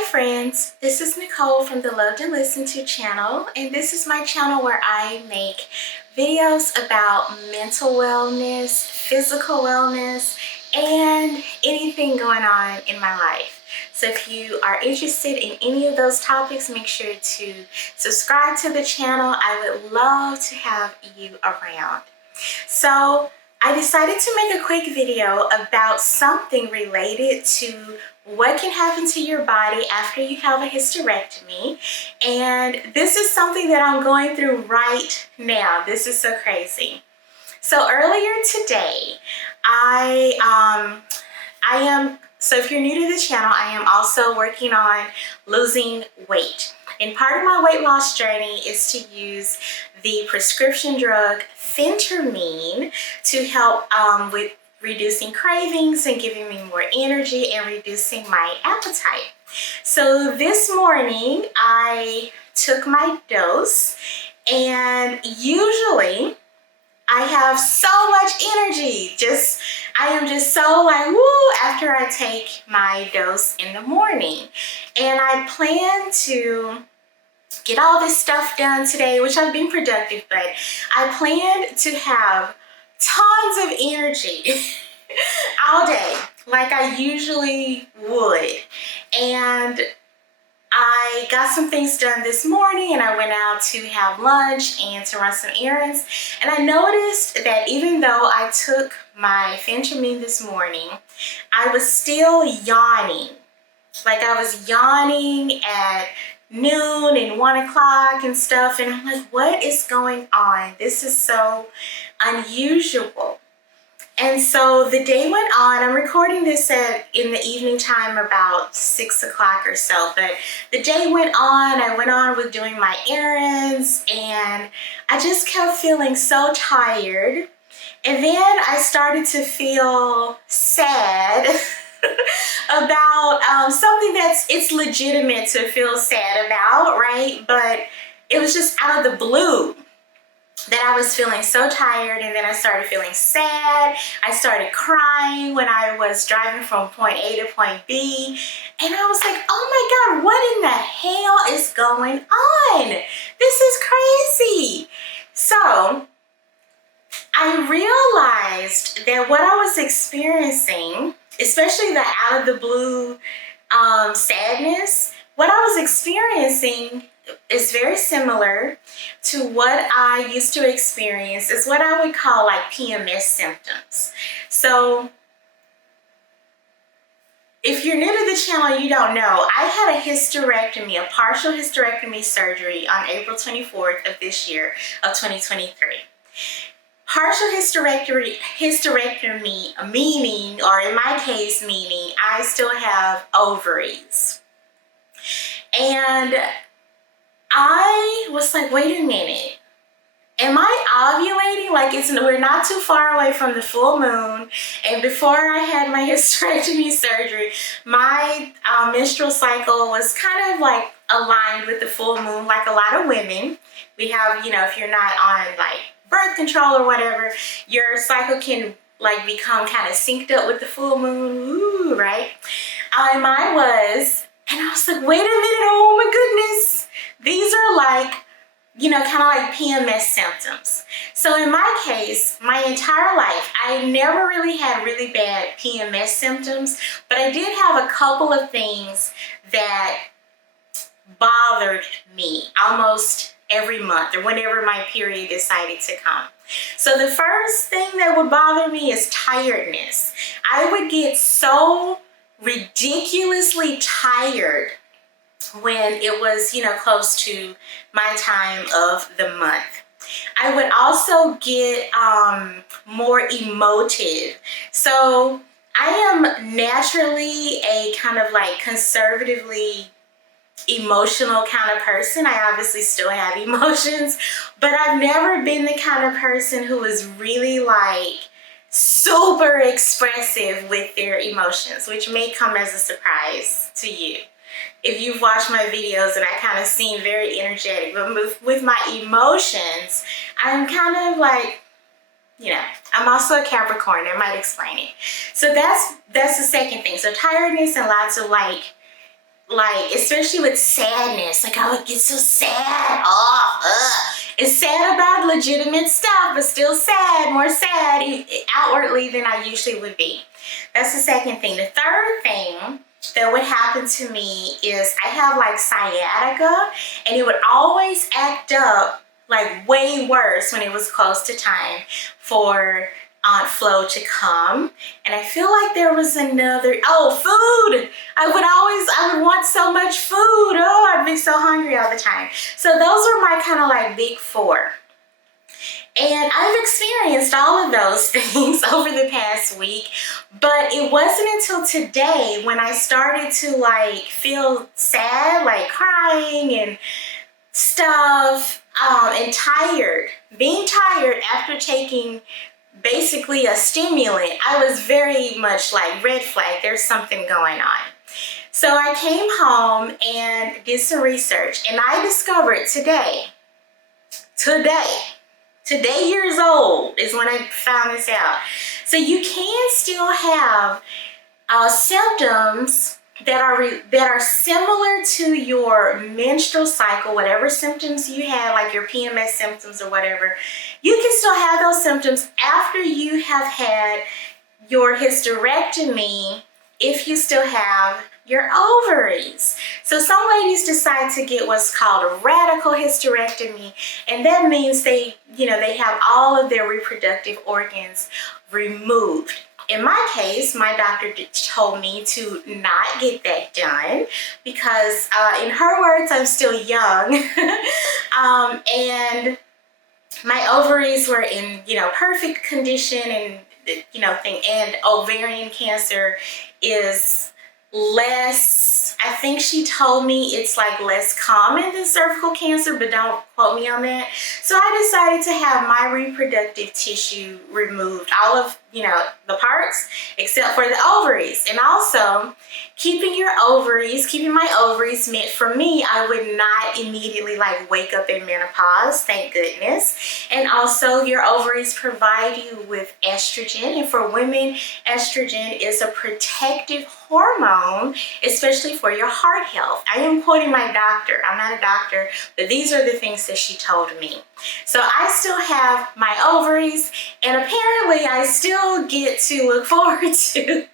Hi friends, this is Nicole from the Loved and Listened To channel, and this is my channel where I make videos about mental wellness, physical wellness, and anything going on in my life. So if you are interested in any of those topics, make sure to subscribe to the channel. I would love to have you around. So I decided to make a quick video about something related to what can happen to your body after you have a hysterectomy. And this is something that I'm going through right now. This is so crazy. So earlier today, so if you're new to the channel, I am also working on losing weight. And part of my weight loss journey is to use the prescription drug phentermine to help with reducing cravings and giving me more energy and reducing my appetite. So this morning I took my dose, and usually I have so much energy. I am just so like, woo, after I take my dose in the morning. And I plan to get all this stuff done today, which I've been productive, but I plan to have tons of energy all day, like I usually would. And I got some things done this morning, and I went out to have lunch and to run some errands. And I noticed that even though I took my phentermine this morning, I was still yawning. Like I was yawning at noon and 1 o'clock and stuff. And I'm like, what is going on? This is so unusual. And so the day went on. I'm recording this in the evening time, about 6 o'clock or so. But the day went on. I went on with doing my errands, and I just kept feeling so tired. And then I started to feel sad about something it's legitimate to feel sad about, right? But it was just out of the blue that I was feeling so tired, and then I started feeling sad. I started crying when I was driving from point A to point B, and I was like, oh my God, what in the hell is going on? This is crazy. So I realized that what I was experiencing, especially the out of the blue sadness, what I was experiencing is very similar to what I used to experience. Is what I would call like PMS symptoms. So if you're new to the channel, you don't know, I had a hysterectomy, a partial hysterectomy surgery on April 24th of this year, of 2023. Partial hysterectomy meaning, or in my case meaning, I still have ovaries. And I was like, wait a minute, am I ovulating? Like, we're not too far away from the full moon. And before I had my hysterectomy surgery, my menstrual cycle was kind of like aligned with the full moon, like a lot of women. We have, if you're not on like birth control or whatever, your cycle can like become kind of synced up with the full moon. Ooh, right? And mine was, and I was like, wait a minute, oh my goodness. These are like, kind of like PMS symptoms. So in my case, my entire life, I never really had really bad PMS symptoms, but I did have a couple of things that bothered me almost every month or whenever my period decided to come. So the first thing that would bother me is tiredness. I would get so ridiculously tired when it was, close to my time of the month. I would also get more emotive. So I am naturally a kind of like conservatively emotional kind of person. I obviously still have emotions, but I've never been the kind of person who is really like super expressive with their emotions, which may come as a surprise to you if you've watched my videos, and I kind of seem very energetic. But with my emotions, I'm kind of like, I'm also a Capricorn. I might explain it. So that's the second thing. So tiredness and lots of like like, especially with sadness, like I would get so sad. Oh, it's sad about legitimate stuff, but still sad, more sad outwardly than I usually would be. That's the second thing. The third thing that would happen to me is I have like sciatica, and it would always act up like way worse when it was close to time for Aunt Flo to come. And I feel like there was another, food. I would want so much food. Oh, I'd be so hungry all the time. So those were my kind of like big four. And I've experienced all of those things over the past week, but it wasn't until today when I started to like feel sad, like crying and stuff, and tired. Being tired after taking basically a stimulant, I was very much like, red flag, there's something going on. So I came home and did some research, and I discovered today years old is when I found this out. So you can still have symptoms that are similar to your menstrual cycle, whatever symptoms you have, like your PMS symptoms or whatever. You can still have those symptoms after you have had your hysterectomy if you still have your ovaries. So some ladies decide to get what's called a radical hysterectomy, and that means they have all of their reproductive organs removed. In my case, my doctor told me to not get that done because, in her words, I'm still young, and my ovaries were in perfect condition, and and ovarian cancer is less, I think she told me it's like less common than cervical cancer, but don't quote me on that. So I decided to have my reproductive tissue removed, all of the parts except for the ovaries. And also keeping my ovaries meant for me, I would not immediately like wake up in menopause, thank goodness. And also your ovaries provide you with estrogen, and for women, estrogen is a protective hormone, especially for your heart health. I am quoting my doctor. I'm not a doctor, but these are the things that she told me. So I still have my ovaries, and apparently I still get to look forward to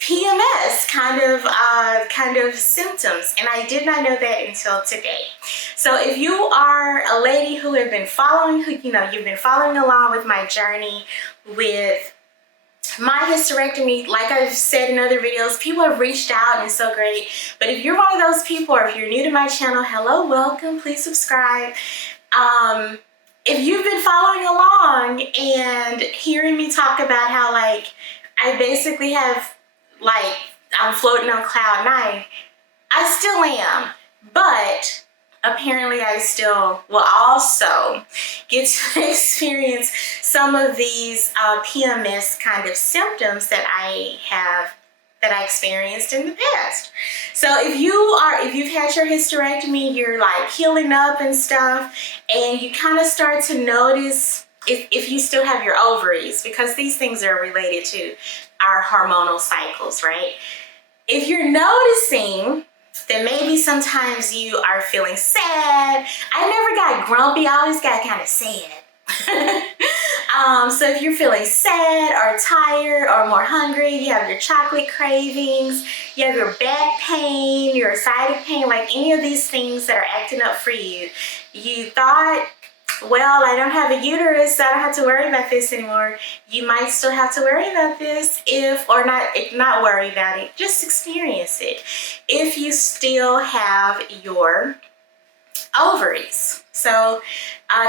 PMS kind of symptoms, and I did not know that until today. So if you are a lady who have been following, you've been following along with my journey with my hysterectomy, like I've said in other videos, people have reached out and it's so great. But if you're one of those people, or if you're new to my channel, hello, welcome, please subscribe. If you've been following along and hearing me talk about how like I basically have like I'm floating on cloud nine, I still am, but apparently I still will also get to experience some of these PMS kind of symptoms that I experienced in the past. So if you've had your hysterectomy, you're like healing up and stuff, and you kind of start to notice if you still have your ovaries, because these things are related to our hormonal cycles, right? If you're noticing that maybe sometimes you are feeling sad. I never got grumpy, I always got kind of sad. So if you're feeling sad or tired or more hungry, you have your chocolate cravings, you have your back pain, your sciatic pain, like any of these things that are acting up for you, you thought, well, I don't have a uterus, so I don't have to worry about this anymore. You might still have to worry about this if not worry about it, just experience it if you still have your ovaries. So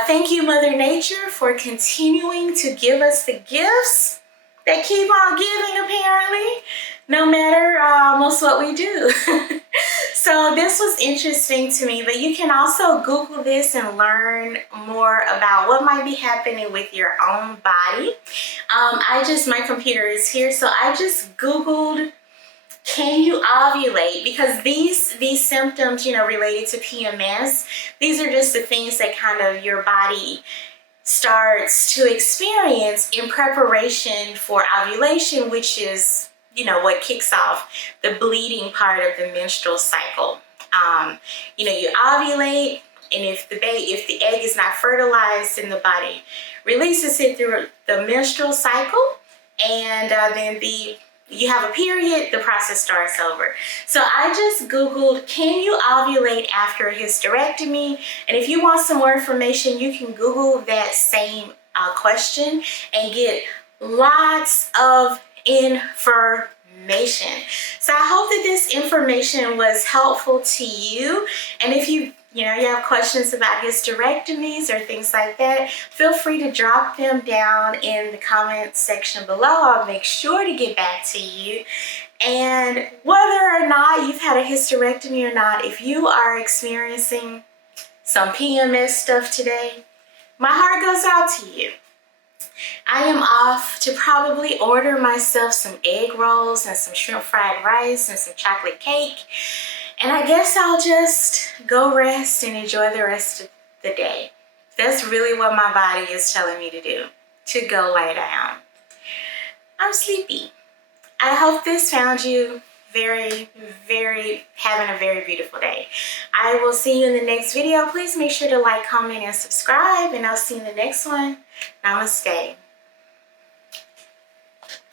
thank you, Mother Nature, for continuing to give us the gifts that keep on giving, apparently, no matter almost what we do. So this was interesting to me, but you can also Google this and learn more about what might be happening with your own body. My computer is here, so I just Googled, can you ovulate? Because these symptoms, related to PMS, these are just the things that kind of your body starts to experience in preparation for ovulation, which is what kicks off the bleeding part of the menstrual cycle. You ovulate, and if the egg is not fertilized, then the body releases it through the menstrual cycle, and then you have a period, the process starts over. So I just Googled, can you ovulate after a hysterectomy? And if you want some more information, you can Google that same question and get lots of information. So I hope that this information was helpful to you. And if you have questions about hysterectomies or things like that, feel free to drop them down in the comment section below. I'll make sure to get back to you. And whether or not you've had a hysterectomy or not, if you are experiencing some PMS stuff today, my heart goes out to you. I am off to probably order myself some egg rolls and some shrimp fried rice and some chocolate cake. And I guess I'll just go rest and enjoy the rest of the day. That's really what my body is telling me to do, to go lay down. I'm sleepy. I hope this found you having a very beautiful day. I will see you in the next video. Please make sure to like, comment, and subscribe, and I'll see you in the next one. Namaste.